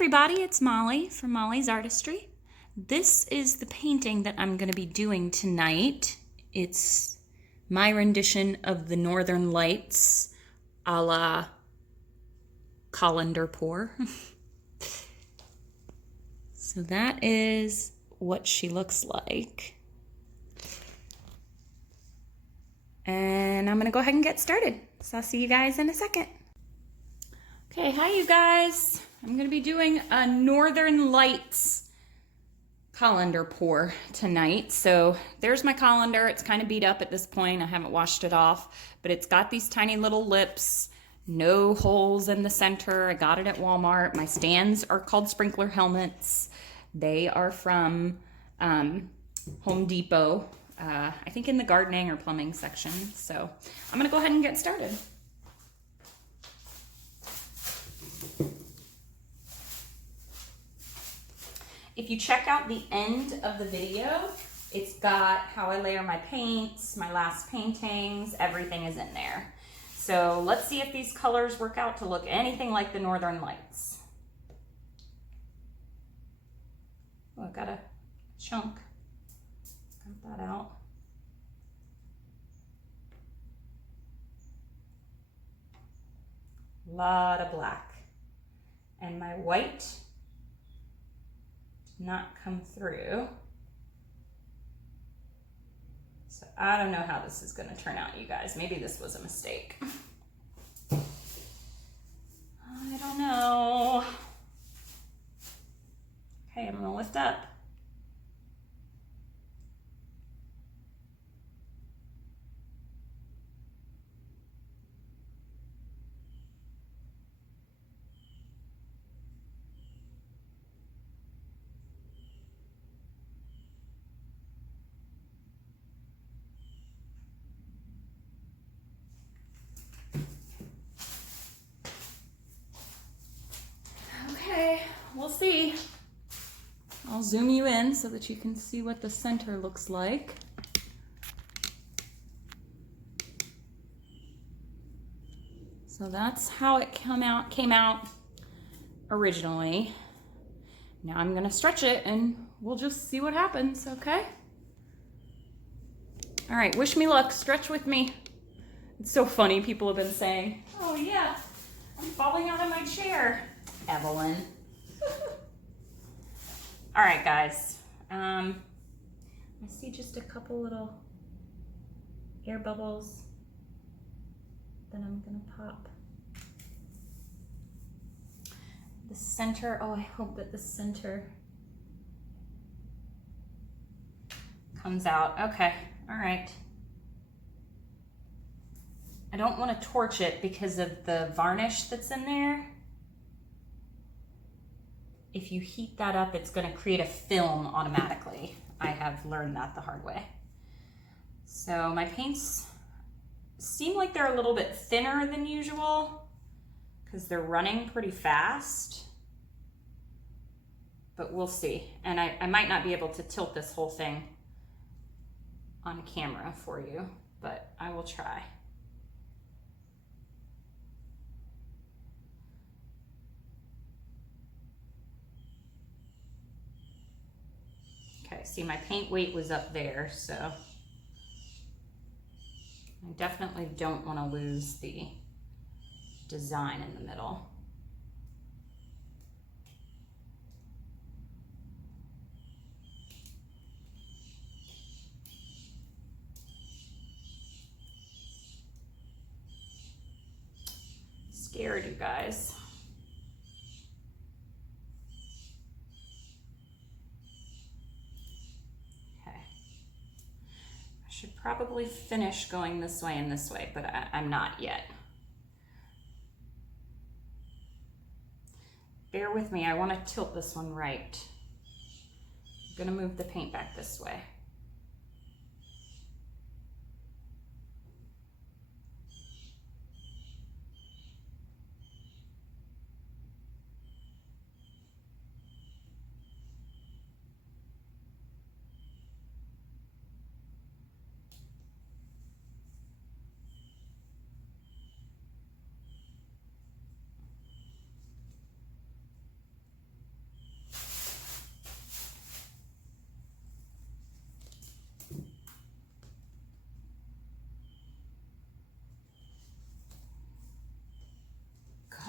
everybody, it's Molly from Molly's Artistry. This is the painting that I'm going to be doing tonight. It's my rendition of the Northern Lights a la Colander pour. So that is what she looks like. And I'm going to go ahead and get started. So I'll see you guys in a second. Okay, hi you guys. I'm going to be doing a Northern Lights colander pour tonight. So there's my colander. It's kind of beat up at this point. I haven't washed it off, but it's got these tiny little lips, no holes in the center. I got it at Walmart. My stands are called sprinkler helmets. They are from Home Depot, I think in the gardening or plumbing section. So I'm going to go ahead and get started. If you check out the end of the video, it's got how I layer my paints, my last paintings, everything is in there. So let's see if these colors work out to look anything like the Northern Lights. Oh, I've got a chunk. Got that out. A lot of black. And my white not come through. So I don't know how this is going to turn out, you guys. Maybe this was a mistake. I don't know. Okay, I'm going to lift up. We'll see. I'll zoom you in so that you can see what the center looks like. So that's how it came out originally. Now I'm gonna stretch it and we'll just see what happens, okay? All right, wish me luck, stretch with me. It's so funny, people have been saying, oh yeah, I'm falling out of my chair. Evelyn. All right, guys. I see just a couple little air bubbles that I'm gonna pop. The center, oh, I hope that the center comes out. Okay, all right. I don't want to torch it because of the varnish that's in there. If you heat that up, it's going to create a film automatically. I have learned that the hard way. So my paints seem like they're a little bit thinner than usual because they're running pretty fast, but we'll see. And I might not be able to tilt this whole thing on camera for you, but I will try. Okay, see, my paint weight was up there, so I definitely don't want to lose the design in the middle. Scared, you guys. Should probably finish going this way and this way, but I'm not yet. Bear with me, I want to tilt this one right. I'm gonna move the paint back this way.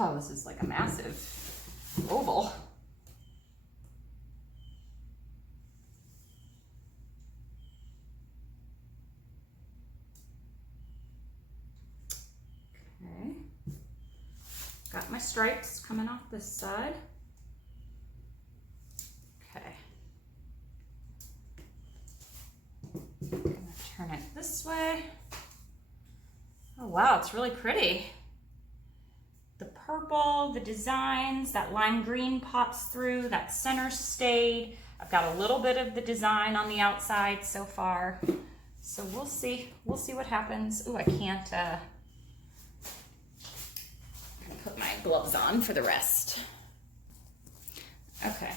Oh, this is like a massive oval. Okay. Got my stripes coming off this side. Okay. I'm gonna turn it this way. Oh wow, it's really pretty. The purple, the designs, that lime green pops through, that center stayed. I've got a little bit of the design on the outside so far. So we'll see what happens. Ooh, I can't, I'm gonna put my gloves on for the rest. Okay,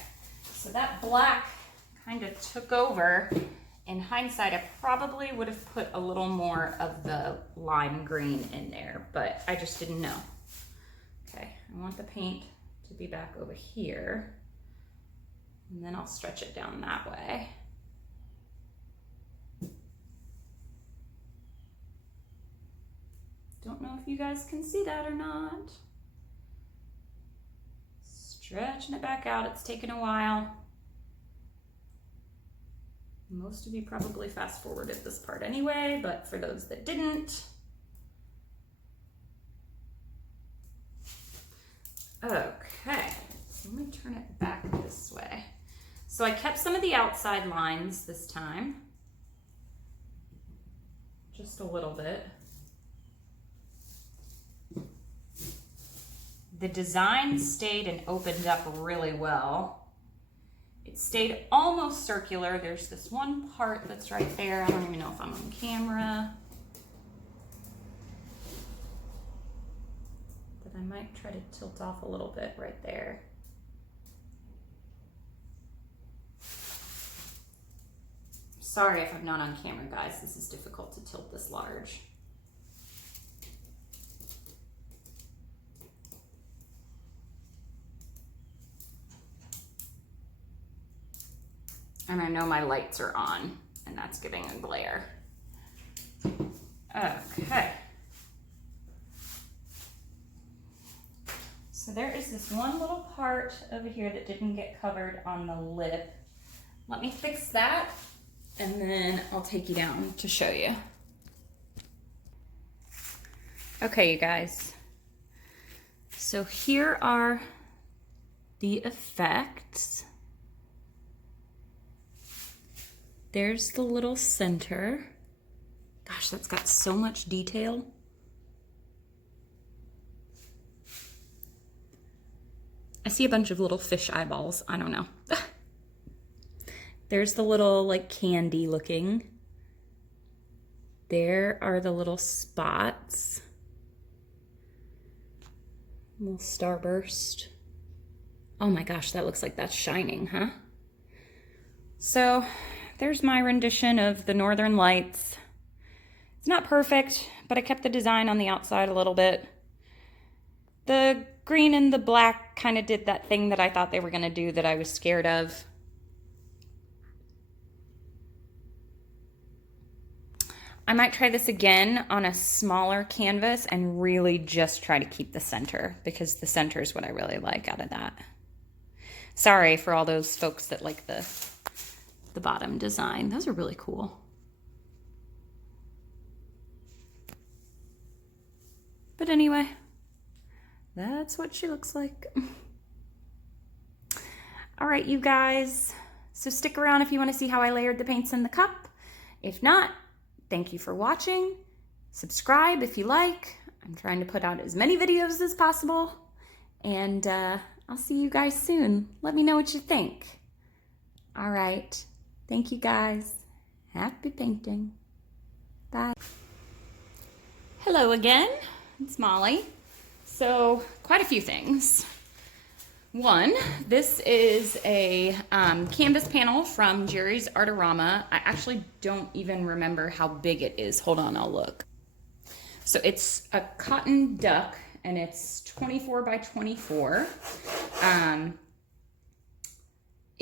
so that black kind of took over. In hindsight, I probably would have put a little more of the lime green in there, but I just didn't know. Okay, I want the paint to be back over here, and then I'll stretch it down that way. Don't know if you guys can see that or not. Stretching it back out, it's taken a while. Most of you probably fast forwarded this part anyway, but for those that didn't, okay, so let me turn it back this way. So I kept some of the outside lines this time, just a little bit. The design stayed and opened up really well. It stayed almost circular. There's this one part that's right there. I don't even know if I'm on camera. But I might try to tilt off a little bit right there. Sorry if I'm not on camera, guys. This is difficult to tilt this large. And I know my lights are on, and that's giving a glare. Okay. So there is this one little part over here that didn't get covered on the lip. Let me fix that, and then I'll take you down to show you. Okay, you guys. So here are the effects. There's the little center. Gosh, that's got so much detail. I see a bunch of little fish eyeballs. I don't know. There's the little like candy looking. There are the little spots. Little starburst. Oh my gosh, that looks like that's shining, huh? So there's my rendition of the Northern Lights. It's not perfect, but I kept the design on the outside a little bit. The green and the black kind of did that thing that I thought they were going to do that I was scared of. I might try this again on a smaller canvas and really just try to keep the center, because the center is what I really like out of that. Sorry for all those folks that like the bottom design. Those are really cool. But anyway, that's what she looks like. All right, you guys. So stick around if you want to see how I layered the paints in the cup. If not, thank you for watching. Subscribe if you like. I'm trying to put out as many videos as possible. And I'll see you guys soon. Let me know what you think. All right. Thank you guys. Happy painting. Bye. Hello again. It's Molly. So quite a few things. One, this is a canvas panel from Jerry's Artarama. I actually don't even remember how big it is. Hold on, I'll look. So it's a cotton duck and it's 24 by 24.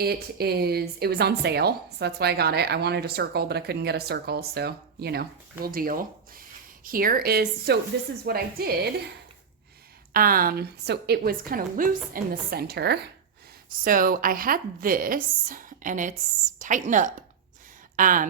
It was on sale, so that's why I got it. I wanted a circle, but I couldn't get a circle, so, you know, we'll deal. Here is, so this is what I did. So it was kind of loose in the center. So I had this, and it's tighten up.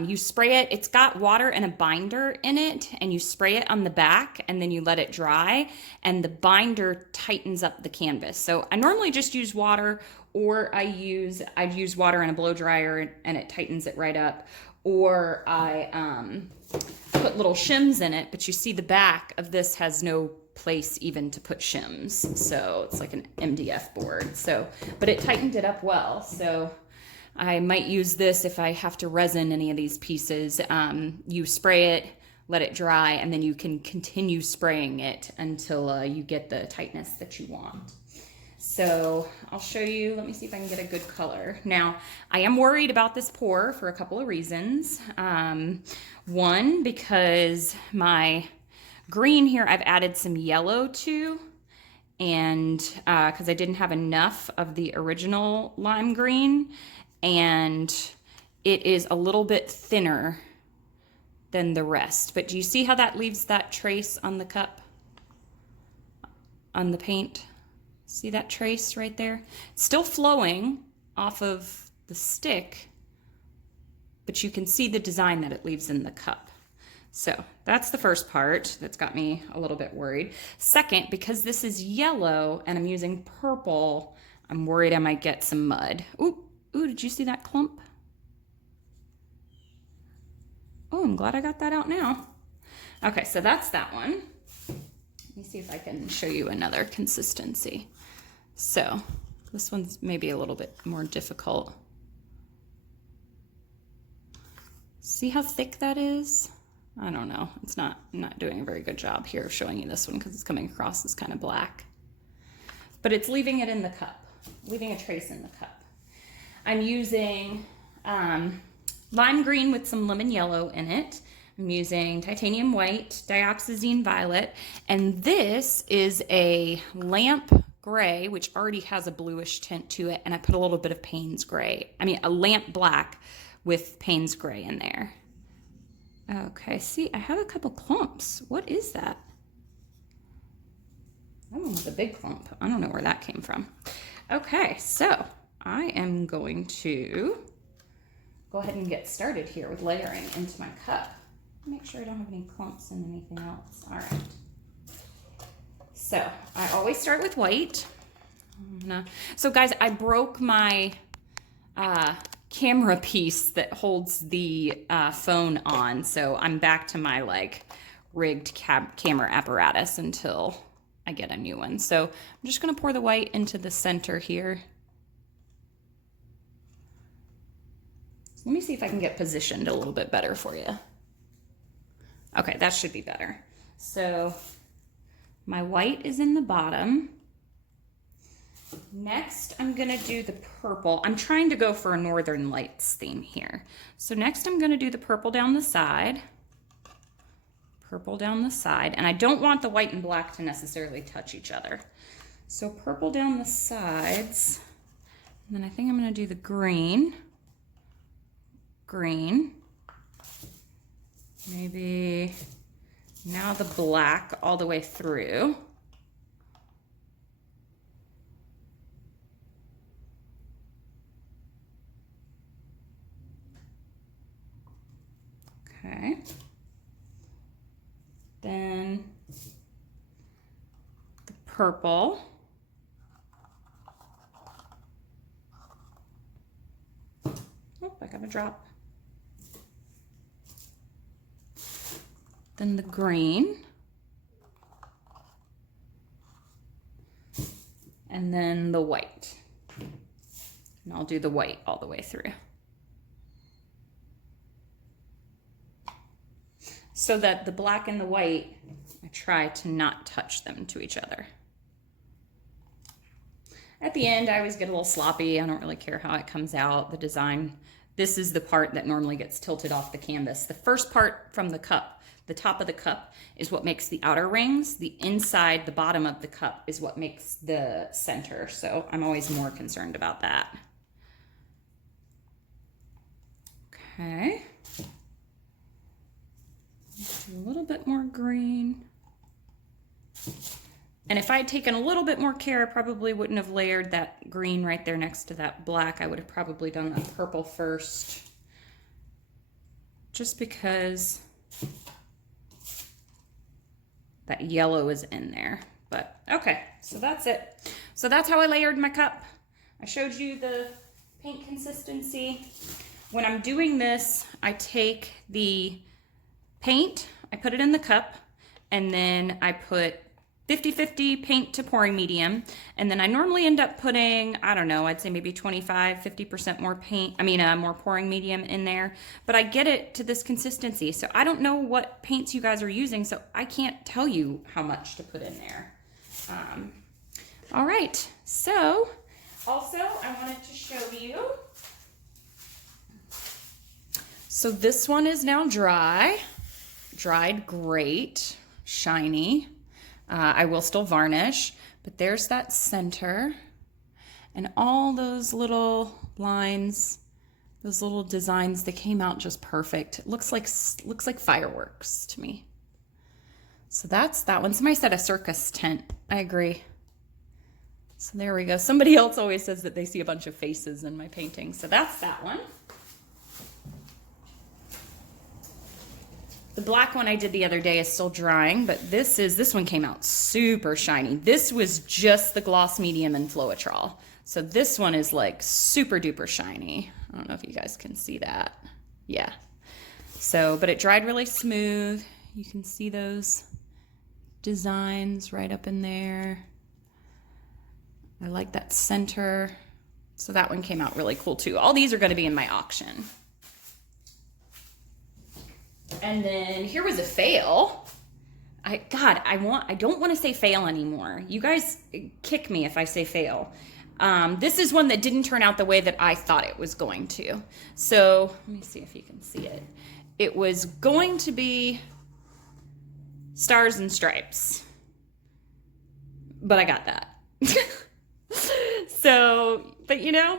You spray it, it's got water and a binder in it, and you spray it on the back and then you let it dry, and the binder tightens up the canvas. So I normally just use water, or I'd use water in a blow dryer and it tightens it right up, or I put little shims in it, but you see the back of this has no place even to put shims. So it's like an MDF board. So, but it tightened it up well. So I might use this if I have to resin any of these pieces. You spray it, let it dry, and then you can continue spraying it until you get the tightness that you want. So I'll show you, let me see if I can get a good color. Now, I am worried about this pour for a couple of reasons. One, because my green here I've added some yellow to, and because I didn't have enough of the original lime green, and it is a little bit thinner than the rest. But do you see how that leaves that trace on the cup, on the paint? See that trace right there? It's still flowing off of the stick, but you can see the design that it leaves in the cup. So that's the first part that's got me a little bit worried. Second, because this is yellow and I'm using purple, I'm worried I might get some mud. Ooh, did you see that clump? Oh, I'm glad I got that out now. Okay, so that's that one. Let me see if I can show you another consistency. So this one's maybe a little bit more difficult. See how thick that is? I don't know. I'm not doing a very good job here of showing you this one because it's coming across as kind of black. But it's leaving it in the cup, leaving a trace in the cup. I'm using lime green with some lemon yellow in it. I'm using titanium white, dioxazine violet, and this is a lamp gray, which already has a bluish tint to it, and I put a little bit of Payne's gray. I mean, a lamp black with Payne's gray in there. Okay, see, I have a couple clumps. What is that? That one was a big clump. I don't know where that came from. Okay, so I am going to go ahead and get started here with layering into my cup. Make sure I don't have any clumps in anything else. All right. So I always start with white. So guys, I broke my camera piece that holds the phone on. So I'm back to my like rigged camera apparatus until I get a new one. So I'm just gonna pour the white into the center here. Let me see if I can get positioned a little bit better for you. Okay, that should be better. So my white is in the bottom. Next, I'm gonna do the purple. I'm trying to go for a Northern Lights theme here. So next I'm gonna do the purple down the side. Purple down the side. And I don't want the white and black to necessarily touch each other. So purple down the sides. And then I think I'm gonna do the green. Green. Maybe now the black all the way through. Okay. Then the purple. Oh, I got a drop. Then the green. And then the white. And I'll do the white all the way through. So that the black and the white, I try to not touch them to each other. At the end, I always get a little sloppy. I don't really care how it comes out, the design. This is the part that normally gets tilted off the canvas. The first part from the cup, the top of the cup, is what makes the outer rings. The inside, the bottom of the cup, is what makes the center. So I'm always more concerned about that. Okay. Do a little bit more green. And if I had taken a little bit more care, I probably wouldn't have layered that green right there next to that black. I would have probably done that purple first, just because that yellow is in there. But okay, so that's it. So that's how I layered my cup. I showed you the paint consistency. When I'm doing this, I take the paint, I put it in the cup, and then I put 50-50 paint to pouring medium. And then I normally end up putting, I don't know, I'd say maybe 25-50% more paint, more pouring medium in there. But I get it to this consistency. So I don't know what paints you guys are using, so I can't tell you how much to put in there. All right, so also I wanted to show you. So this one is now dried great, shiny. I will still varnish, but there's that center and all those little lines, those little designs, they came out just perfect. It looks like fireworks to me. So that's that one. Somebody said a circus tent. I agree. So there we go. Somebody else always says that they see a bunch of faces in my painting. So that's that one. The black one I did the other day is still drying, but this one came out super shiny. This was just the gloss medium and floetrol. So this one is like super duper shiny. I don't know if you guys can see that. Yeah. So, but it dried really smooth. You can see those designs right up in there. I like that center. So that one came out really cool too. All these are going to be in my auction. And then here was a fail. I don't want to say fail anymore. You guys kick me if I say fail. This is one that didn't turn out the way that I thought it was going to. So let me see if you can see it. It was going to be stars and stripes, but I got that. So, but you know,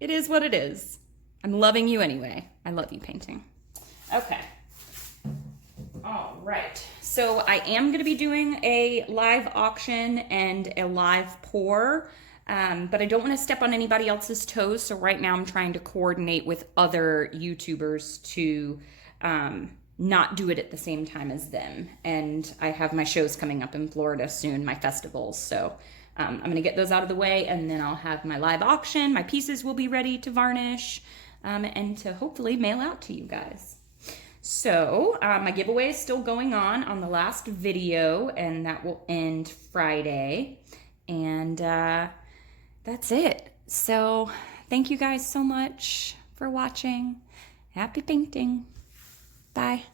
it is what it is. I'm loving you anyway. I love you, painting. Okay. All right. So I am going to be doing a live auction and a live pour, but I don't want to step on anybody else's toes. So right now I'm trying to coordinate with other YouTubers to not do it at the same time as them. And I have my shows coming up in Florida soon, my festivals. So I'm going to get those out of the way, and then I'll have my live auction. My pieces will be ready to varnish and to hopefully mail out to you guys. So my giveaway is still going on the last video, and that will end Friday. And that's it. So thank you guys so much for watching. Happy painting. Bye.